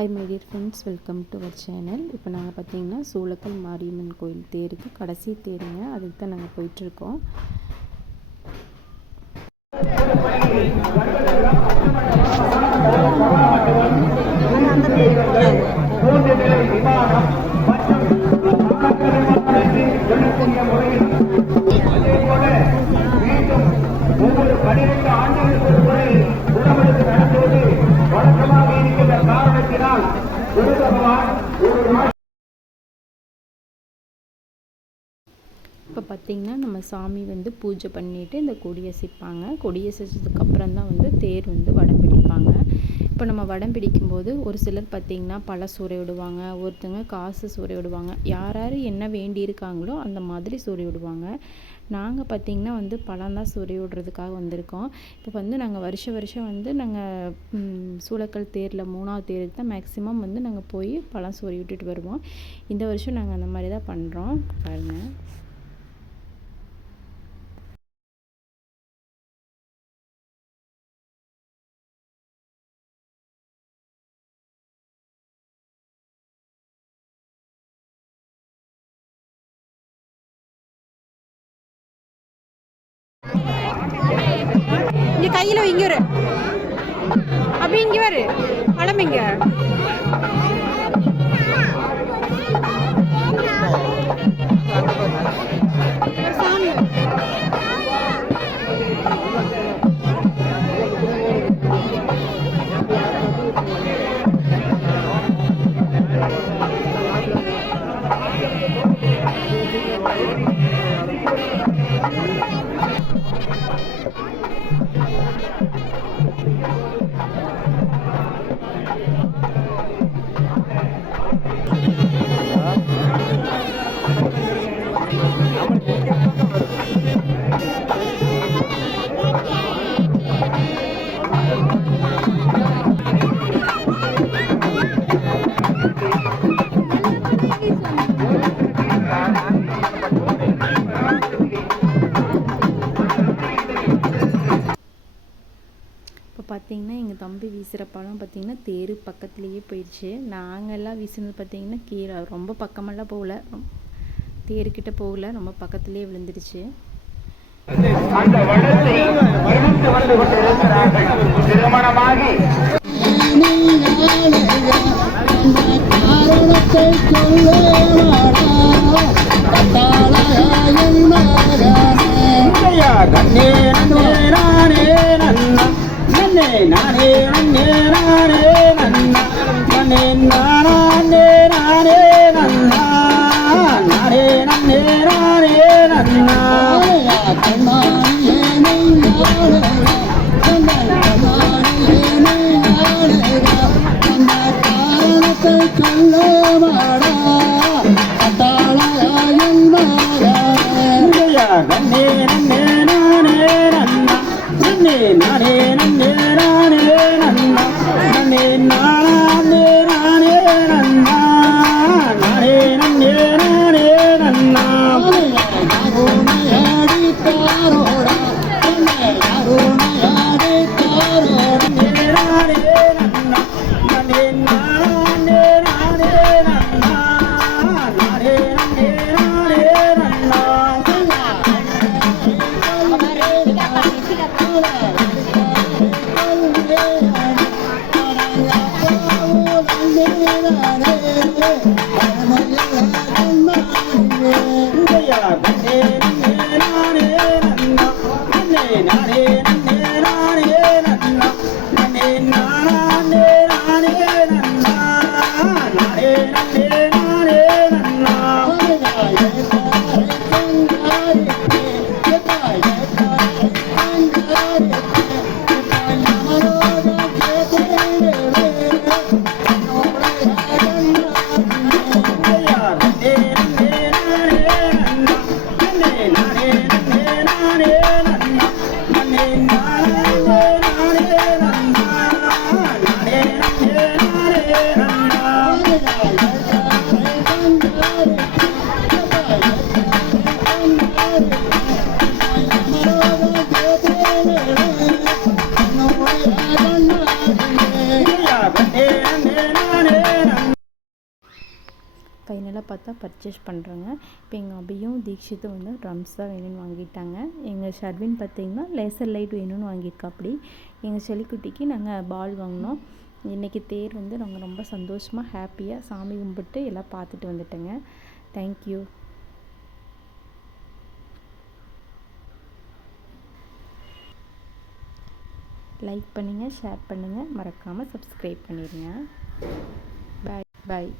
Hi my dear friends, welcome to our channel. இப்போ நாங்கள் பார்த்தீங்கன்னா சூளக்கல் மாரியம்மன் கோயில் தேருக்கு கடைசி தேருங்க, அதுக்கு தான் நாங்கள் போயிட்டுருக்கோம். ஒவ்வொரு 12 ஆண்டுகளுக்கு ஒரு முறை உடம்புக்கு நடத்துவது வழக்கமாக இருக்கின்ற காரணத்தினால் குரு பகவான் இப்போ பார்த்திங்கன்னா நம்ம சாமி பூஜை பண்ணிவிட்டு இந்த கொடியசைப்பாங்க. கொடியசைச்சதுக்கப்புறம் தான் தேர் வடம் பிடிப்பாங்க. இப்போ நம்ம வடம் பிடிக்கும்போது ஒரு சிலர் பார்த்திங்கன்னா பல சூறை விடுவாங்க, ஒருத்தங்க காசு சூறை விடுவாங்க. யார் யார் என்ன வேண்டியிருக்காங்களோ அந்த மாதிரி சூறை விடுவாங்க. நாங்கள் பார்த்திங்கன்னா பழம் தான் சூறை விடுறதுக்காக வந்திருக்கோம். இப்போ நாங்கள் வருஷம் நாங்கள் சூளக்கல் தேரில் 3ஆவது தேருக்கு தான் மேக்ஸிமம் நாங்கள் போய் பழம் சூறை விட்டுட்டு வருவோம். இந்த வருஷம் நாங்கள் அந்த மாதிரி தான் பண்ணுறோம். பாருங்கள். இங்கே கையில் இங்கே வரு அப்படி இங்கே வரு பழம் இங்கே சாமி பார்த்திங்கன்னா எங்கள் தம்பி வீசுகிற பழம் பார்த்திங்கன்னா தேரு பக்கத்துலேயே போயிடுச்சு. நாங்கள் எல்லாம் வீசினது பார்த்திங்கன்னா கீழே ரொம்ப பக்கமெல்லாம் போகல, தேருக்கிட்ட போகல, ரொம்ப பக்கத்துலேயே விழுந்துடுச்சு. அந்த வடத்தை வந்து கொண்டிருக்கிறார்கள். திருமணமாகி ஃபைனலாக பார்த்தா பர்ச்சேஸ் பண்ணுறோங்க. இப்போ எங்கள் அபியும் தீக்ஷித்தும் வந்து ட்ரம்ஸ் தான் வேணும்னு வாங்கிட்டாங்க. எங்கள் ஷர்வின் பார்த்திங்கன்னா லேசர் லைட் வேணும்னு வாங்கியிருக்காப்படி. எங்கள் செல்லிக்குட்டிக்கு நாங்கள் பால் வாங்கினோம். இன்றைக்கி தேர் வந்து நாங்கள் ரொம்ப சந்தோஷமாக ஹாப்பியாக சாமி கும்பிட்டு எல்லாம் பார்த்துட்டு வந்துட்டோங்க. தேங்க்யூ. லைக் பண்ணுங்கள், ஷேர் பண்ணுங்கள், மறக்காமல் சப்ஸ்கிரைப் பண்ணிடுங்க. பாய் பாய்.